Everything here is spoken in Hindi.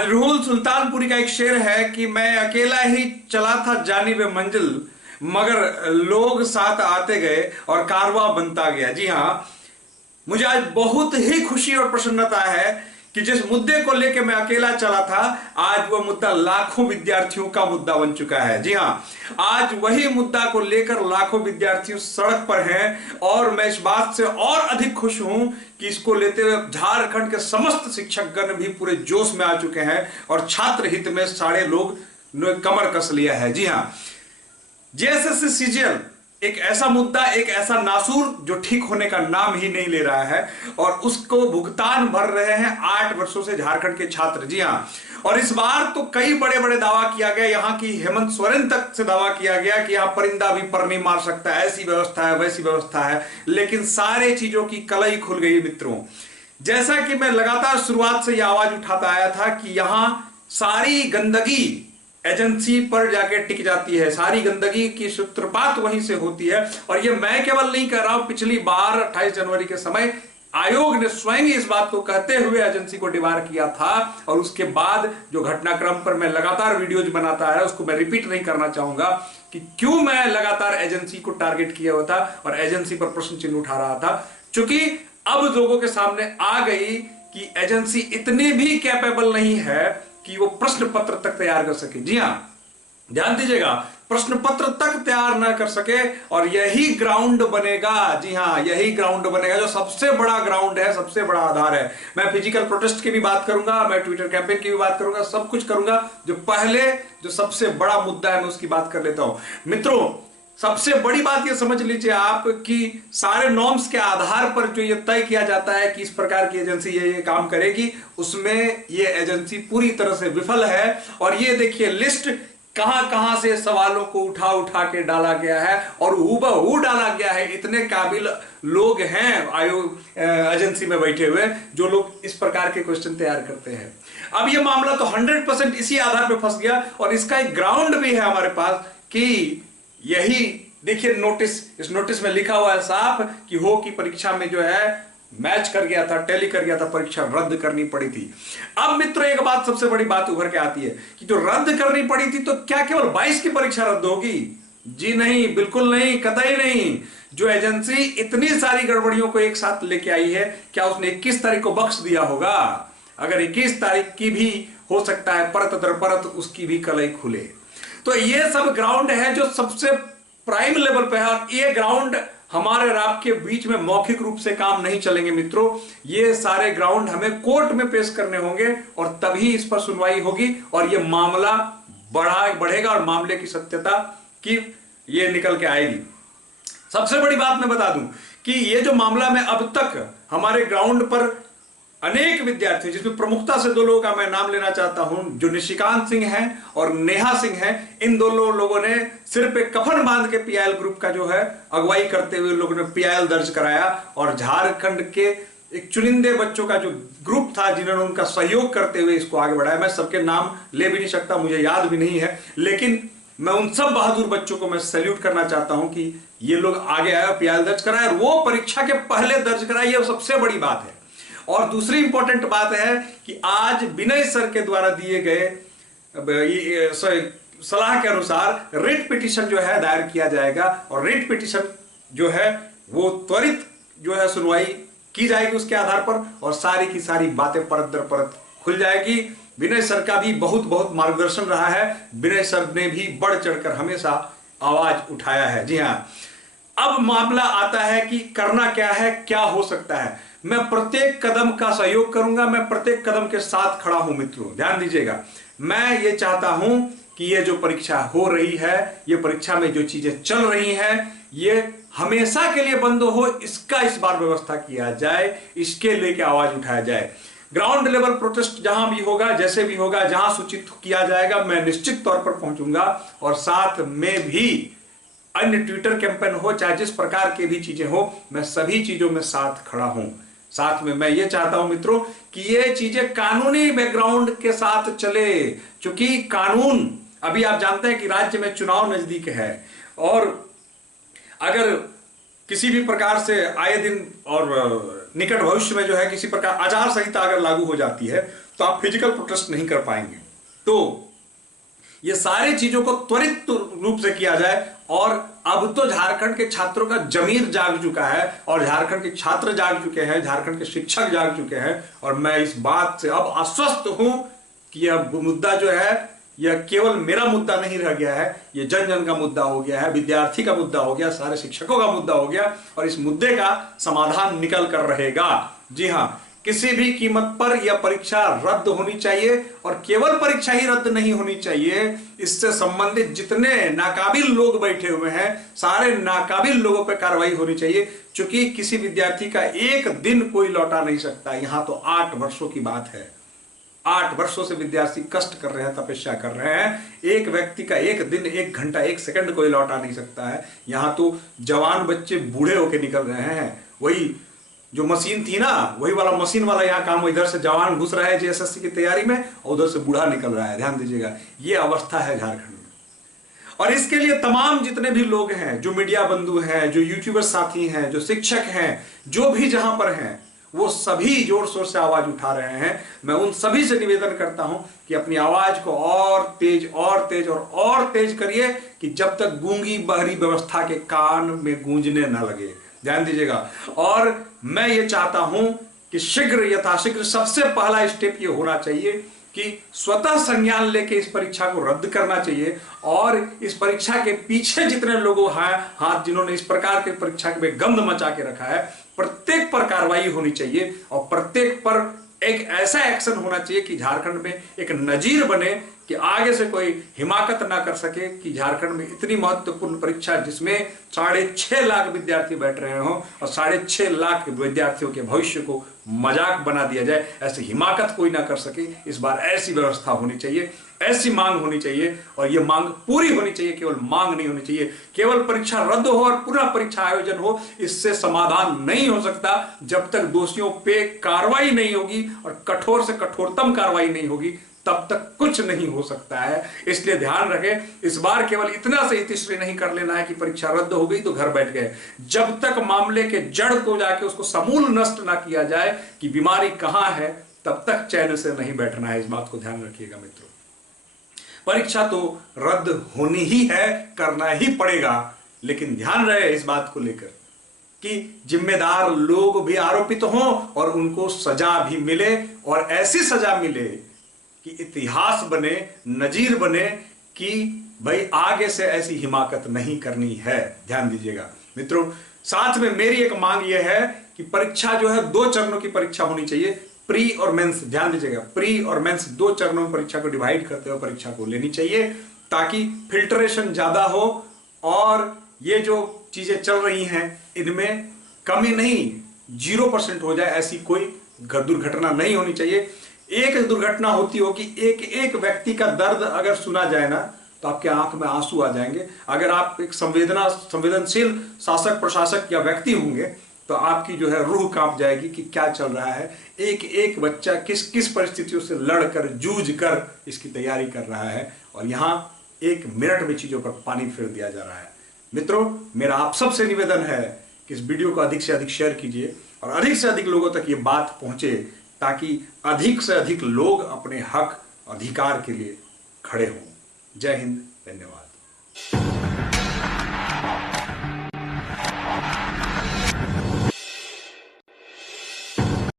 मजरूल सुल्तानपुरी का एक शेर है कि मैं अकेला ही चला था जानिबे मंजिल, मगर लोग साथ आते गए और कारवां बनता गया। जी हाँ, मुझे आज बहुत ही खुशी और प्रसन्नता है कि जिस मुद्दे को लेकर मैं अकेला चला था, आज वह मुद्दा लाखों विद्यार्थियों का मुद्दा बन चुका है। जी हाँ, आज वही मुद्दा को लेकर लाखों विद्यार्थी सड़क पर हैं और मैं इस बात से और अधिक खुश हूं कि इसको लेते हुए झारखंड के समस्त शिक्षकगण भी पूरे जोश में आ चुके हैं और छात्र हित में सारे लोग कमर कस लिया है। जी हाँ, जेएसएससी सीजीएल एक ऐसा मुद्दा, एक ऐसा नासूर जो ठीक होने का नाम ही नहीं ले रहा है और उसको भुगतान भर रहे हैं 8 वर्षों से झारखंड के छात्र। जी हां, और इस बार तो कई बड़े बड़े दावा किया गया, यहां की हेमंत सोरेन तक से दावा किया गया कि यहां परिंदा भी पर नहीं मार सकता, ऐसी व्यवस्था है वैसी व्यवस्था है, लेकिन सारे चीजों की कलई खुल गई मित्रों। जैसा कि मैं लगातार शुरुआत से यह आवाज उठाता आया था कि यहां सारी गंदगी एजेंसी पर जाके टिक जाती है, सारी गंदगी की सूत्रपात वहीं से होती है। और ये मैं केवल नहीं कह रहा हूं, पिछली बार 28 जनवरी के समय आयोग ने स्वयं इस बात को कहते हुए एजेंसी को डिबार किया था और उसके बाद जो घटनाक्रम पर मैं लगातार वीडियोज बनाता है उसको मैं रिपीट नहीं करना चाहूंगा कि क्यों मैं लगातार एजेंसी को टारगेट किया हुआ था और एजेंसी पर प्रश्न चिन्ह उठा रहा था। चूंकि अब लोगों के सामने आ गई कि एजेंसी इतनी भी कैपेबल नहीं है कि वो प्रश्न पत्र तक तैयार कर सके। जी हां, ध्यान दीजिएगा, प्रश्न पत्र तक तैयार ना कर सके और यही ग्राउंड बनेगा। जी हां, यही ग्राउंड बनेगा जो सबसे बड़ा ग्राउंड है, सबसे बड़ा आधार है। मैं फिजिकल प्रोटेस्ट की भी बात करूंगा, मैं ट्विटर कैंपेन की भी बात करूंगा, सब कुछ करूंगा। जो सबसे बड़ा मुद्दा है मैं उसकी बात कर लेता हूं। मित्रों, सबसे बड़ी बात ये समझ लीजिए आप कि सारे नॉर्म्स के आधार पर जो ये तय किया जाता है कि इस प्रकार की एजेंसी ये काम करेगी, उसमें ये एजेंसी पूरी तरह से विफल है। और ये देखिए लिस्ट कहां कहां से सवालों को उठा उठा के डाला गया है और हूबहू डाला गया है। इतने काबिल लोग हैं आयोग एजेंसी में बैठे हुए जो लोग इस प्रकार के क्वेश्चन तैयार करते हैं। अब ये मामला तो 100% इसी आधार पर फंस गया और इसका एक ग्राउंड भी है हमारे पास कि यही देखिए नोटिस, इस नोटिस में लिखा हुआ है साफ कि हो की परीक्षा में जो है मैच कर गया था, टैली कर गया था, परीक्षा रद्द करनी पड़ी थी। अब मित्रों एक बात सबसे बड़ी बात उभर के आती है कि जो रद्द करनी पड़ी थी तो क्या केवल 22 की परीक्षा रद्द होगी? जी नहीं, बिल्कुल नहीं, कतई नहीं। जो एजेंसी इतनी सारी गड़बड़ियों को एक साथ लेके आई है, क्या उसने 21 तारीख को बख्श दिया होगा? अगर 21 तारीख की भी हो सकता है परत दर परत उसकी भी कलई खुले। तो ये सब ग्राउंड है जो सबसे प्राइम लेवल पे है और ये ग्राउंड हमारे और आपके बीच में मौखिक रूप से काम नहीं चलेंगे मित्रों। ये सारे ग्राउंड हमें कोर्ट में पेश करने होंगे और तभी इस पर सुनवाई होगी और ये मामला बढ़ेगा और मामले की सत्यता की ये निकल के आएगी। सबसे बड़ी बात मैं बता दूं कि ये जो मामला में अब तक हमारे ग्राउंड पर अनेक विद्यार्थी, जिसमें प्रमुखता से 2 लोगों का मैं नाम लेना चाहता हूं, जो निशिकांत सिंह हैं और नेहा सिंह हैं। इन दोनों लोगों ने सिर पे कफन बांध के पीआईएल ग्रुप का जो है अगुवाई करते हुए लोगों ने पीआईएल दर्ज कराया और झारखंड के एक चुनिंदे बच्चों का जो ग्रुप था जिन्होंने उनका सहयोग करते हुए इसको आगे बढ़ाया। मैं सबके नाम ले भी नहीं सकता, मुझे याद भी नहीं है, लेकिन मैं उन सब बहादुर बच्चों को मैं सैल्यूट करना चाहता हूं कि ये लोग आगे आए, पीआईएल दर्ज कराए और वो परीक्षा के पहले दर्ज कराए। ये सबसे बड़ी बात है। और दूसरी इंपॉर्टेंट बात है कि आज विनय सर के द्वारा दिए गए सलाह के अनुसार रिट पिटीशन जो है दायर किया जाएगा और रिट पिटीशन जो है वो त्वरित जो है सुनवाई की जाएगी उसके आधार पर और सारी की सारी बातें परत दर परत खुल जाएगी। विनय सर का भी बहुत बहुत मार्गदर्शन रहा है। विनय सर ने भी बढ़ चढ़कर हमेशा आवाज उठाया है। जी हाँ, अब मामला आता है कि करना क्या है, क्या हो सकता है। मैं प्रत्येक कदम का सहयोग करूंगा, मैं प्रत्येक कदम के साथ खड़ा हूं मित्रों, ध्यान दीजिएगा। मैं ये चाहता हूं कि ये जो परीक्षा हो रही है, ये परीक्षा में जो चीजें चल रही हैं, ये हमेशा के लिए बंद हो, इसका इस बार व्यवस्था किया जाए, इसके लेके आवाज उठाया जाए। ग्राउंड लेवल प्रोटेस्ट जहां भी होगा, जैसे भी होगा, जहां सूचित किया जाएगा, मैं निश्चित तौर पर पहुंचूंगा और साथ में भी अन्य ट्विटर कैंपेन हो, चाहे जिस प्रकार की भी चीजें हो, मैं सभी चीजों में साथ खड़ा हूं। साथ में मैं ये चाहता हूं मित्रों कि ये चीजें कानूनी बैकग्राउंड के साथ चले, क्योंकि कानून, अभी आप जानते हैं कि राज्य में चुनाव नजदीक है और अगर किसी भी प्रकार से आए दिन और निकट भविष्य में जो है किसी प्रकार आचार संहिता अगर लागू हो जाती है तो आप फिजिकल प्रोटेस्ट नहीं कर पाएंगे। तो ये सारी चीजों को त्वरित रूप से किया जाए। और अब तो झारखंड के छात्रों का जमीर जाग चुका है और झारखंड के छात्र जाग चुके हैं, झारखंड के शिक्षक जाग चुके हैं। और मैं इस बात से अब आश्वस्त हूं कि यह मुद्दा जो है यह केवल मेरा मुद्दा नहीं रह गया है, यह जन जन का मुद्दा हो गया है, विद्यार्थी का मुद्दा हो गया, सारे शिक्षकों का मुद्दा हो गया और इस मुद्दे का समाधान निकल कर रहेगा। जी हां, किसी भी कीमत पर यह परीक्षा रद्द होनी चाहिए और केवल परीक्षा ही रद्द नहीं होनी चाहिए, इससे संबंधित जितने नाकाबिल लोग बैठे हुए हैं सारे नाकाबिल लोगों पर कार्रवाई होनी चाहिए। क्योंकि किसी विद्यार्थी का एक दिन कोई लौटा नहीं सकता। यहां तो 8 वर्षों की बात है, 8 वर्षों से विद्यार्थी कष्ट कर रहे हैं, तपस्या कर रहे हैं। एक व्यक्ति का एक दिन, 1 घंटा, 1 सेकंड कोई लौटा नहीं सकता है। यहां तो जवान बच्चे बूढ़े होके निकल रहे हैं। वही जो मशीन थी ना, वही वाला मशीन वाला यहाँ काम, इधर से जवान घुस रहा है जेएसएससी की तैयारी में और उधर से बूढ़ा निकल रहा है। ध्यान दीजिएगा, ये अवस्था है झारखंड में। और इसके लिए तमाम जितने भी लोग हैं, जो मीडिया बंधु हैं, जो यूट्यूबर साथी हैं, जो शिक्षक हैं, जो भी जहां पर हैं, वो सभी जोर शोर से आवाज उठा रहे हैं। मैं उन सभी से निवेदन करता हूं कि अपनी आवाज को और तेज और तेज और तेज करिए कि जब तक गूंगी बहरी व्यवस्था के कान में गूंजने न लगे। ध्यान दीजिएगा। और मैं ये चाहता हूं कि शीघ्र, यथाशीघ्र सबसे पहला स्टेप ये होना चाहिए कि स्वतः संज्ञान लेके इस परीक्षा को रद्द करना चाहिए। और इस परीक्षा के पीछे जितने लोगों हैं हाथ, जिन्होंने इस प्रकार की परीक्षा में गंद मचा के रखा है, प्रत्येक पर कार्रवाई होनी चाहिए और प्रत्येक पर एक ऐसा एक्शन होना चाहिए कि झारखंड में एक नजीर बने कि आगे से कोई हिमाकत ना कर सके कि झारखंड में इतनी महत्वपूर्ण परीक्षा जिसमें 6.5 लाख विद्यार्थी बैठ रहे हों और 6.5 लाख विद्यार्थियों के भविष्य को मजाक बना दिया जाए, ऐसी हिमाकत कोई ना कर सके। इस बार ऐसी व्यवस्था होनी चाहिए, ऐसी मांग होनी चाहिए और यह मांग पूरी होनी चाहिए। केवल मांग नहीं होनी चाहिए, केवल परीक्षा रद्द हो और पुनः परीक्षा आयोजन हो, इससे समाधान नहीं हो सकता जब तक दोषियों पे कार्रवाई नहीं होगी और कठोर से कठोरतम कार्रवाई नहीं होगी, तब तक कुछ नहीं हो सकता है। इसलिए ध्यान रखें, इस बार केवल इतना से इतिश्री नहीं कर लेना है कि परीक्षा रद्द हो गई तो घर बैठ गए। जब तक मामले के जड़ को जाके उसको समूल नष्ट ना किया जाए कि बीमारी कहां है, तब तक चैन से नहीं बैठना है। इस बात को ध्यान रखिएगा मित्रों। परीक्षा तो रद्द होनी ही है, करना ही पड़ेगा, लेकिन ध्यान रहे इस बात को लेकर कि जिम्मेदार लोग भी आरोपित हों और उनको सजा भी मिले और ऐसी सजा मिले कि इतिहास बने, नजीर बने कि भाई आगे से ऐसी हिमाकत नहीं करनी है। ध्यान दीजिएगा मित्रों। साथ में मेरी एक मांग यह है कि परीक्षा जो है 2 चरणों की परीक्षा होनी चाहिए, प्री और मेंस। ध्यान दीजिएगा, प्री और मेंस 2 चरणों में परीक्षा को डिवाइड करते हुए परीक्षा को लेनी चाहिए ताकि फिल्ट्रेशन ज्यादा हो और ये जो चीजें चल रही हैं इनमें कमी नहीं, 0% हो जाए, ऐसी कोई दुर्घटना नहीं होनी चाहिए। एक दुर्घटना होती हो कि एक एक व्यक्ति का दर्द अगर सुना जाए ना तो आपके आंख में आंसू आ जाएंगे। अगर आप एक संवेदनशील शासक प्रशासक या व्यक्ति होंगे तो आपकी जो है रूह कांप जाएगी कि क्या चल रहा है। एक एक बच्चा किस किस परिस्थितियों से लड़कर जूझ कर इसकी तैयारी कर रहा है और यहाँ 1 मिनट में चीजों पर पानी फेर दिया जा रहा है। मित्रों, मेरा आप सबसे निवेदन है कि इस वीडियो को अधिक से अधिक शेयर कीजिए और अधिक से अधिक लोगों तक ये बात पहुंचे ताकि अधिक से अधिक लोग अपने हक अधिकार के लिए खड़े हों। जय हिंद, धन्यवाद।